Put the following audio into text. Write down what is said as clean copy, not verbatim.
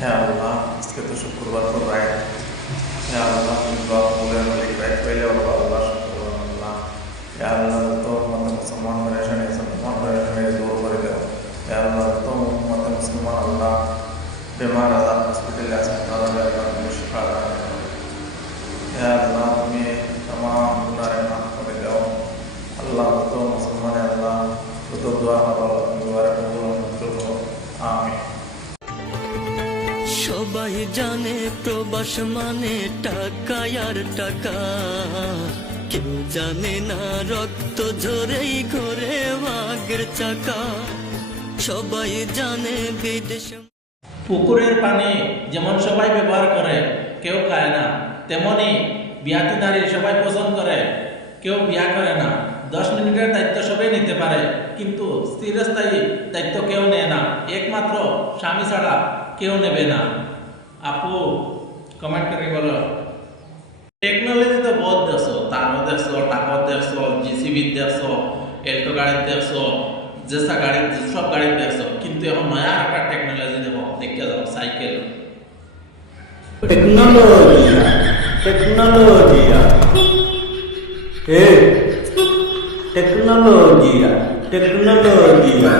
Ya Allah, আজকে তো শুক্রবার তো রাইট। Ya Allah, তুমি দোয়া কবুলের মালিক, রাইট পাইলে আল্লাহ আল্লাহ শুক্রবার আল্লাহ। Ya Allah, তো উম্মতে মুসলমান পরেশানি আছে, মুসলমান পরেশানি দূর করে দাও। Ya Allah, তো উম্মতে মুসলমান আল্লাহ বেমার আজাদ হসপিটালে আছে, তারা আল্লাহ তুমি শিফা দান করো। Ya Allah, তুমি तमाम গুনাহ মাফ করে দাও। আল্লাহ, তো মুসলমান আল্লাহ তো দোয়া করো, তুমি দোয়া কবুল মঞ্জুর করো। আমিন। সবাই জানে প্রবাস মানে টাকা আর টাকা, কেউ জানে না রক্ত ঝরেই ঘরে ভাগের চাকা। সবাই জানে বিদেশ পুকুরের পানি যেমন সবাই ব্যবহার করে কেউ খায় না, তেমনি বিয়াতি নারী সবাই পছন্দ করে কেউ বিয়া করে না। 10 মিনিটের দায়িত্ব সবাই নিতে পারে, কিন্তু স্থিরস্থায়ী দায়িত্ব কেউ নেয় না, একমাত্র স্বামী ছাড়া কেউ নেবে না। আপু কমেন্ট করে বলো। টেকনোলজি তো বহুত দেখছো, তারও দেখছো, টাকাও দেখছো, জিসিবি দেখছো, এল্টো গাড়ি দেখছো, জেসা গাড়ি, সব গাড়ি দেখছো, কিন্তু এখন নয়া একটা টেকনোলজি দেখো, দেখে যাও cycle. Tecnologia, tecnologia, tecnologia, tecnologia.